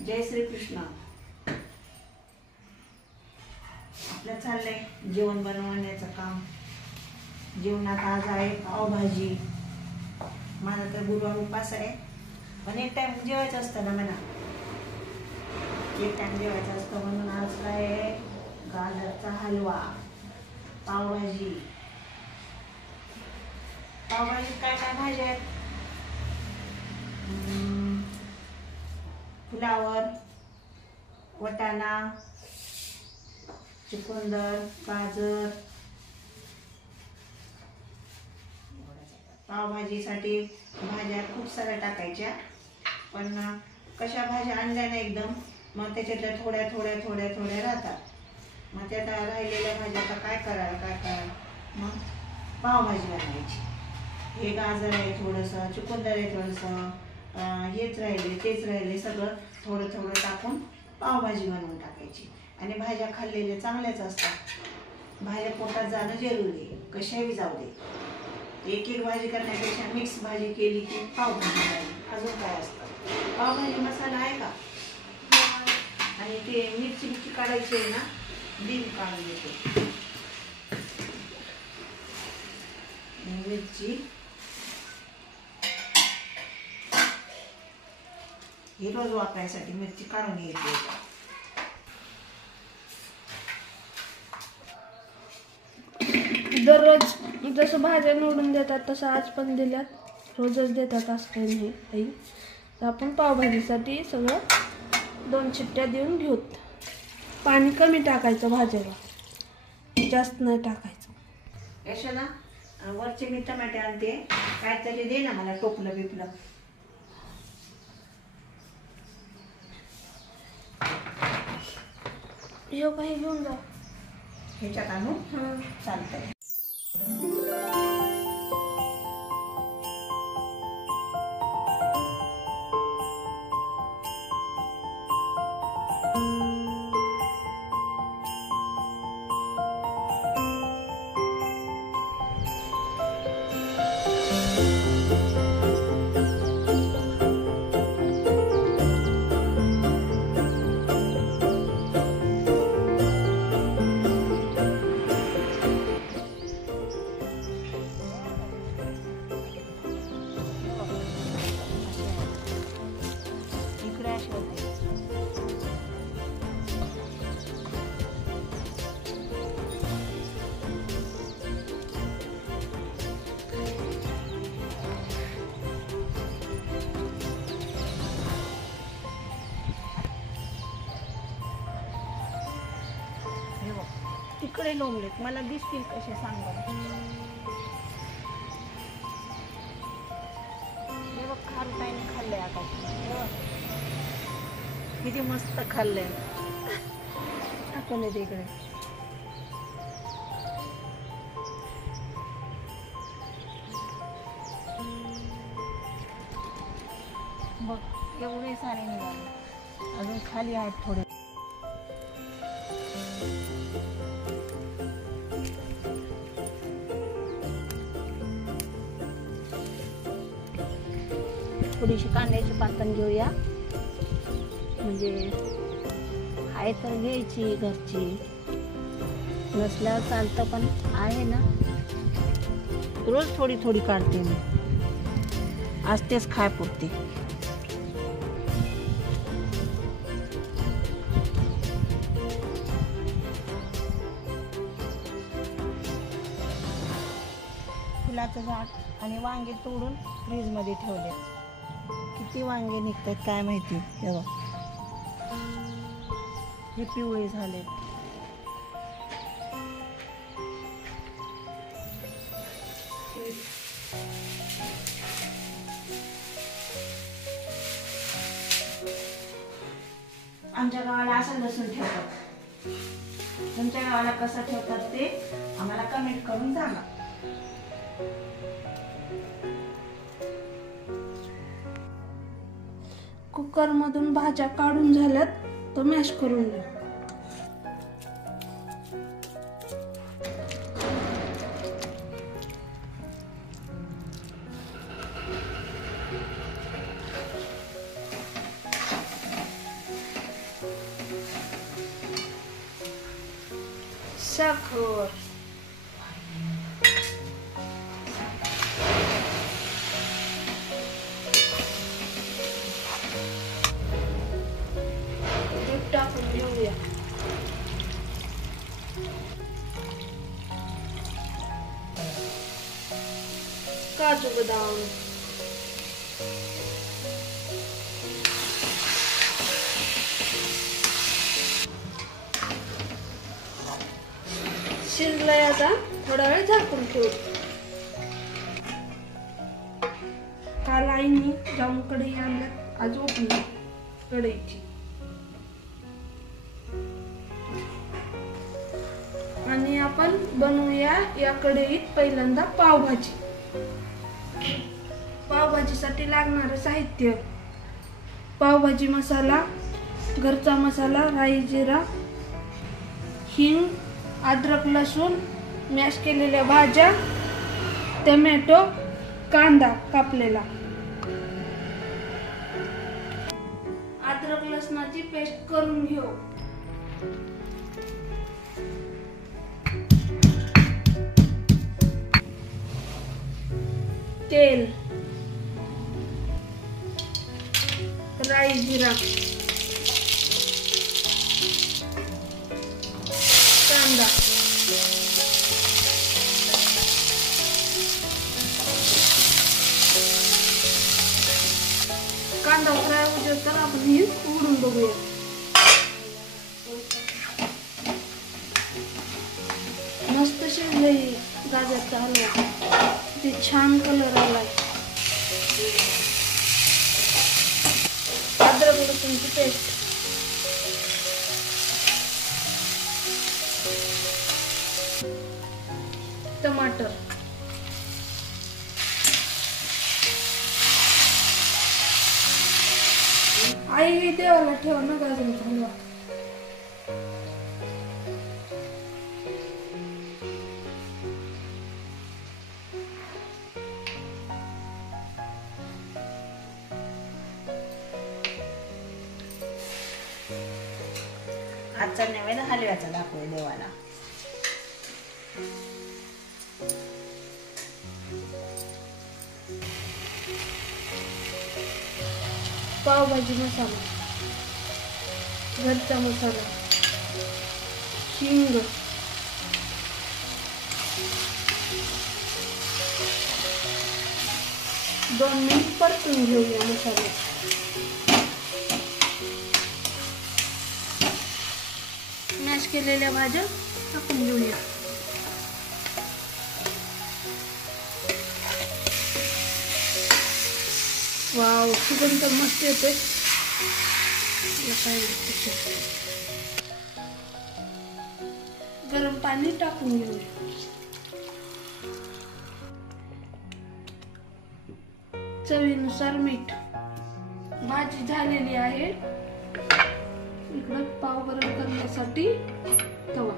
जय श्री कृष्ण। आपलं चाललंय जेवण बनवण्याचं काम। जेवणात आज आहे पावभाजी। माझा तर गुरुवार उपास आहे, पण एक टाइम जेवायचं असतं ना मला, एक टाइम जेवायचं असतं म्हणून आज काय आहे, गाजरचा हलवा, पावभाजी। पावभाजीत काय काय भाज्या आहेत? फ्लावर, वटाणा, चुकंदर, गाजर। पावभाजीसाठी भाज्या खूप साऱ्या टाकायच्या, पण कशा भाज्या आणल्या ना एकदम, मग त्याच्यातल्या थोड्या थोड्या थोड्या थोड्या राहतात। मग त्या राहिलेल्या भाज्या आता काय करायला, मग पावभाजी बनवायची। हे गाजर आहे थोडंसं, चुकंदर आहे थोडंसं, हेच राहिले तेच राहिले, सगळं थोडं थोडं टाकून पावभाजी बनवून टाकायची। आणि भाज्या खाल्लेल्या चांगल्याच असतात, भाज्या पोटात जाणं जरुरी आहे, कशाही जाऊ दे। एक एक भाजी करण्यापेक्षा मिक्स भाजी केली की पावभाजी झाली। अजून काय असतं? पावभाजी मसाला आहे का? आणि ते मिरची काढायची आहे ना, बिन काढून देते मिरची। हे रोज वापरायसाठी मिरची काढून घ्यायची। दररोज जसं भाज्या निवडून देतात तसं आज पण दिल्यात, रोजच देतात असं काही नाही ताई। तर आपण पावभाजीसाठी सगळं 2 शिट्ट्या देऊन घेऊत। पाणी कमी टाकायचं भाज्याला, जास्त नाही टाकायचं। यशोदा, वरचे मी टमाटे आणते, काहीतरी दे ना मला, टोपलं बिपलं। हे काही घेऊन जा, ह्याच्यात आणू? चालतंय। तिकडे लोंबलेत, मला दिसतील कसे सांग बरं। हे बघ, खारुताईने खाल्लंय आता, किती मस्त खाल्लंय। आपण येते इकडे, बघ एवढे सारे निघाले, अजून खाली आहेत थोडे। थोडीशी कांद्याची पातन घेऊया, म्हणजे आहे तर घ्यायची घरची, नसल्यावर चालतं, पण आहे ना, रोज थोडी थोडी काढते मी, आज तेच खाय पुरते। फुलाचं झाड आणि वांगे तोडून फ्रीजमध्ये ठेवले, किती वांगे निघतात काय माहिती। तेव्हा हे पिवळे झाले, आमच्या गावाला असं लसूण ठेवतात, तुमच्या गावाला कसं ठेवतात ते आम्हाला कमेंट करून सांगा। कुकरमधून भाज्या काढून झाल्यात तर मॅश करून घ्या। साखर, दूध टाकून घेऊया. काजू बदाम, शिजलंय. आता थोडा वेळ झाकून ठेवू. काल आईनी जाऊन कढई आणल्यात, आज ओपली कढईची. आणि आपण बनवूया या कढईत पहिल्यांदा पावभाजी. पावभाजीसाठी लागणारं साहित्य: पावभाजी मसाला, घरचा मसाला, राई जिरा, हिंग, अद्रक लसूण, मॅश केलेल्या भाज्या, टोमॅटो, कांदा कापलेला. अद्रक लसणाची पेस्ट करून घेऊ. तेल, राई जिरा, कांदा, कांदा फ्राय होते तर आपण ही उघडून बघूया. मस्त शिजले गाजरचा हलवा, किती छान कलर आलाय. अद्रक लसूणची पेस्ट, टमाटर, आई देवाला ठेवा ना गाजरचा हलवा. आजचा नैवेद्य हलव्याचा दाखवूया देवाला. पावभाजी मसाला, घरचा मसाला, हिंग, दोन मिनिट परतून घेऊया मसाला. मॅश केलेल्या भाज्या टाकून घेऊया. वाव, सुगंध मस्त येते. गरम पाणी टाकून घेऊया. चवीनुसार मीठ. भाजी झालेली आहे. इकडं पाव गरम करण्यासाठी तवा.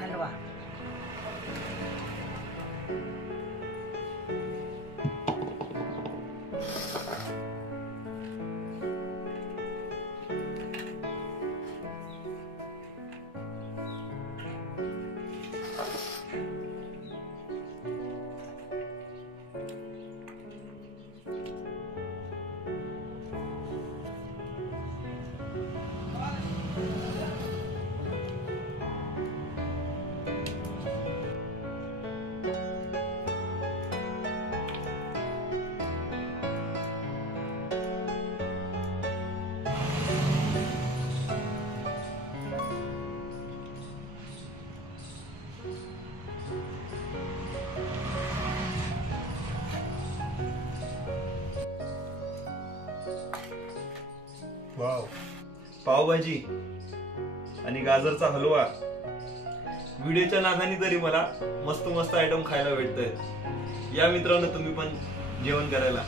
हलवा. वाव, पावभाजी आणि गाजरचा हलवा. व्हिडिओच्या नादानी तरी मला मस्त मस्त आयटम खायला भेटतंय. या मित्रांनो, तुम्ही पण जेवण करायला.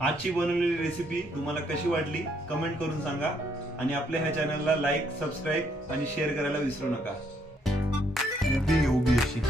आजची बनवलेली रेसिपी तुम्हाला कशी वाटली कमेंट करून सांगा आणि आपल्या ह्या चॅनलला लाईक, सबस्क्राईब आणि शेअर करायला विसरू नका. उभी अशी